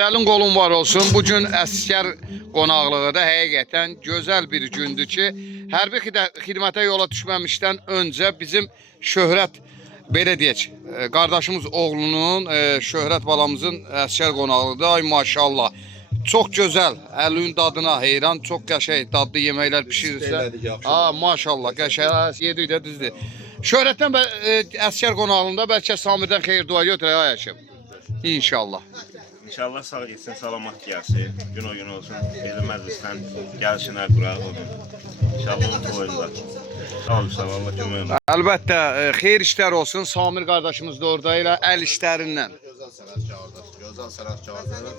Elin qolun var olsun. Bugün əskər qonaqlığı da həqiqətən gözəl bir gündür ki, hərbi xidmətə yola düşməmişdən öncə bizim Şöhrət, belə deyək, qardaşımız oğlunun, Şöhrət balamızın əskər qonaqlığıdır. Ay maşallah. Çox gözəl, əlinin dadına heyran, çox qəşəng dadlı yeməklər pişirirsə. Maşallah, qəşəng yedik də düzdür. Şöhrətdən əskər qonaqlığında bəlkə Samirdən xeyir dua götürək ay Həkim. İnşallah. İnşallah sağ gitsin, salamat gelsin. Gün o gün olsun. Bizim məclisdən gəlsinlər bura o gün. İnşallah onu toyurlar. Sağ ol, sağ ol, Allah kömək olsun. Əlbəttə, xeyir işlər olsun. Samir qardaşımız da orada ilə əl işlərindən. Gözəl sənətkardır, gözəl sənətkardır.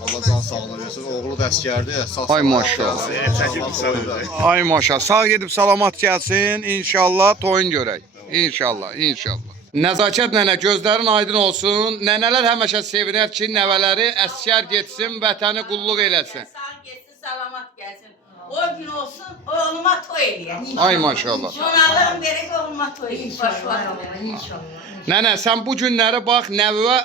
Allah can sağlığı versin. Oğlu da əskərdir. Ay maşallah. Çəkib sağ ol. Ay maşallah. Sağ gedib salamat gəlsin. İnşallah toyun görək. İnşallah, inşallah. Nəzakət nənə, gözlərin aydın olsun. Nənələr həmişə sevinər ki, nəvələri əskər getsin, vətəni qulluq eləsin. Sağ getsin, salamat gəlsin. O gün olsun, oğluma toy eləyək. Ay maşallah. Qonaqlığım verək, oğluma toy eləyək. İnşallah. Nənə, sən bu günləri bax, nəvə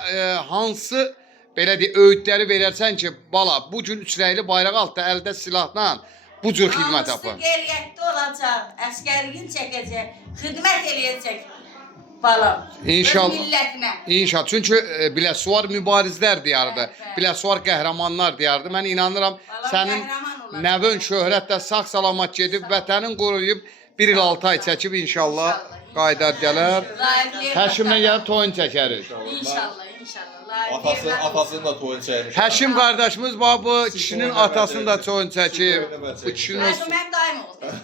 hansı belə deyək, öğütləri verərsən ki, bala, bu gün üçrəkli bayraq altında əldə silahla bu cür xidmət yapar. Hamısı qeyriyyətdə olacaq, əskərliyin çəkəcək, xidmət eləyəcək. Balam. İnşallah. Millətinə. İnşallah. Çünki Biləsuvar mübarizlər diyarıdır. Biləsuvar qəhrəmanlar diyarıdır. Mən inanıram sənin nəvün Şöhrət də sağ salamat gedib vətənin qoruyub 1 il 6 ay çəkib inşallah qaydar gələr. Həşimlə gəlib toyun çəkərik. İnşallah, inşallah. Atasının da toyun çəkmiş. Həşim qardaşımız bu kişinin atasını da toyun çəkib. Bu kişinin Mən daim oldum.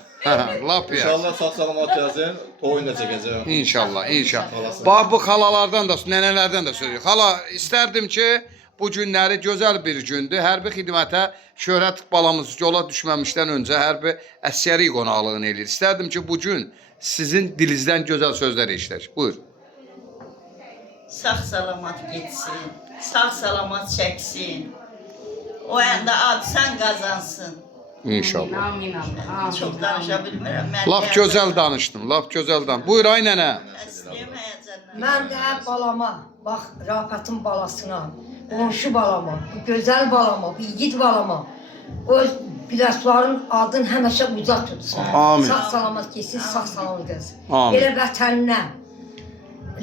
lap ya. İnşallah sağ salamat gəlsin, toyun da çəkəcəm. İnşallah, inşallah. Bax bu xalalardan da, nənələrdən də söylüyor. Xala, istərdim ki, bu günləri gözəl bir gündür. Hərbi xidmətə Şöhrət balamız yola düşməmişdən öncə hərbi əskəri qonaqlığını eləyir. İstərdim ki, bu gün sizin dilinizdən gözəl sözlər eşidək. Buyur. Sağ salamat getsin, sağ salamat çəksin. O anda adsan qazansın. İnşallah. Amin, amin. Çox danışa bilmirəm. Mən Lap gözəl danışdın, lap gözəl danışdın. Buyur ay nənə. Əsliyəm həyəcanla. Mən də balama, bax Rafətin balasına, qonşu balama, bu gözəl balama, bu yiğit balama, o Biləsuvarın adını həmişə uca tutsun. Amin. Sağ salamat getsin, sağ salamat gəlsin. Amin. Belə vətəninə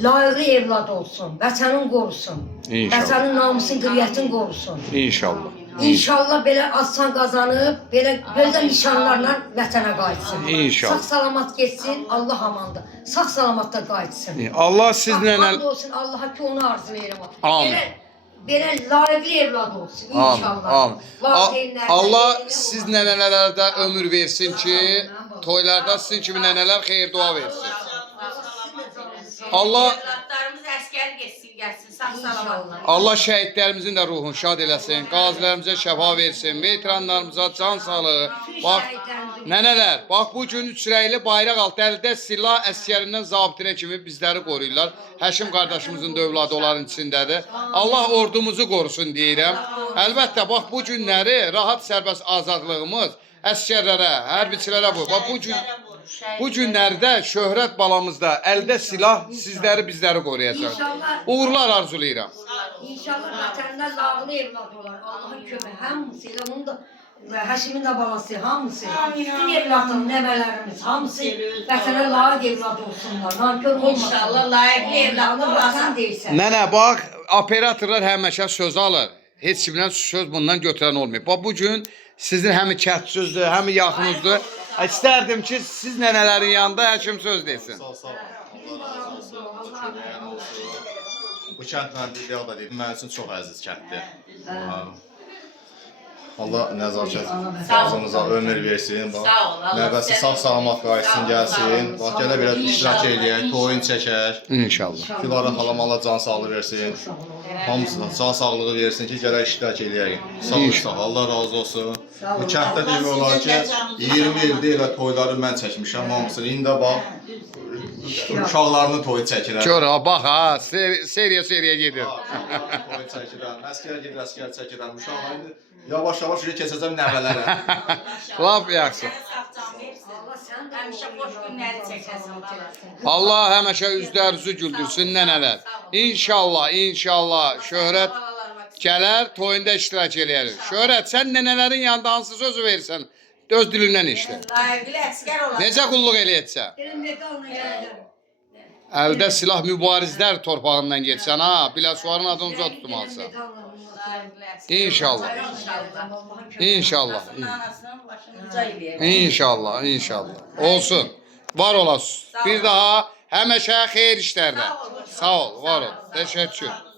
layıqlı evlad olsun, vətənin qorusun. İnşallah. Vətənin namusun, qüvvətin qorusun. İnşallah. İnşallah belə asan qazanıb, belə gözəl nişanlarla vətənə qayıtsın. İnşallah. Sağ salamat getsin, Allah amandır. Sağ salamat da qayıtsın. Allah sizlə Hamd olsun Allah'a ki onu arzulayırım. Amin. Belə layıqlı evlad olsun inşallah. Amin. Valideynlər, Allah valideynlər siz olsun. nənələrdə ömür versin ki, toylarda sizin kimi nənələr xeyir dua versin. Allah Evlatlarımız əskər getsin, gəlsin, sağ salamat. Allah şəhidlərimizin də ruhunu şad eləsin, qazilərimizə şəfa versin, veteranlarımıza can sağlığı. Bax, nənələr, bax bu gün üçrəkli bayraq altı əldə silah əskərindən zabitinə kimi bizləri qoruyurlar. Həşim qardaşımızın da övladı onların içindədir. Allah ordumuzu qorusun deyirəm. Əlbəttə, bax bu günləri rahat sərbəst azadlığımız əskərlərə, hərbiçilərə bu. Bax bu günlərdə Şöhrət balamızda əldə silah sizləri bizləri qoruyacaq. Uğurlar arzulayıram. İnşallah vətəndə layıqlı evlad olar. Allah'ın köməyi hamısı elə onun da və Həşimin də balası hamısı. Bütün evladlar, nəvələrimiz hamısı vətənə layiq evlad olsunlar. Nankör olmasınlar. İnşallah layıqlı evladlar Vətən olasın. deyirsən. Nənə bax, operatorlar həmişə söz alır. Heç kimdən söz bundan götürən olmuyor. Bax bu gün sizin həmi kətsüzdür, həmi yaxınızdır. İstərdim ki, siz nənələrin yanında həkim söz desin. Sağ ol. Bu kənd mən bir da dedim, mənim üçün çox əziz kənddir. Allah nəzakət ağzınıza ömür versin. Sağ ol, Allah Nəvəsi sağ salamat qayıtsın, gəlsin. Bax, gələ belə iştirak eləyək, toyun çəkər. İnşallah. Gülara xalam Allah can sağlığı versin. Hamısına can sağlığı versin ki, gələk iştirak eləyək. Sağ ol, sağ ol, Allah razı olsun. Bu kənddə demək olar ki, 20 ildir elə toyları mən çəkmişəm hamısını. İndi bax, uşaqlarının toyu çəkirəm. Gör, bax ha, seriya gedir. Toy çəkirəm, əskər gedir, əskər çəkirəm. Uşaqlar yavaş-yavaş keçəcəm nəvələrə. Laf yaxşı. Sağ can versin. Həmişə xoş günləri çəkəsin. Allah həmişə üzlərinizi güldürsün nənələr. İnşallah, inşallah Şöhrət gələr, toyunda iştirak eləyər. Şöhrət, sən nənələrin yanında hansı sözü verirsən? Öz dilindən işlə. Layiqli əskər olacaq. Necə qulluq eləyəcəksən? Elin medalına gəldim. Əldə silah mübarizlər torpağından getsən ha, biləsuarın adını uzat tutmalısan. Layiqli əskər. İnşallah. İnşallah. Anasının anasının başını uca eləyək. İnşallah, inşallah. Olsun. Var olasın. Bir daha həmişə xeyir işlərdə. Sağ ol, var ol. Təşəkkür.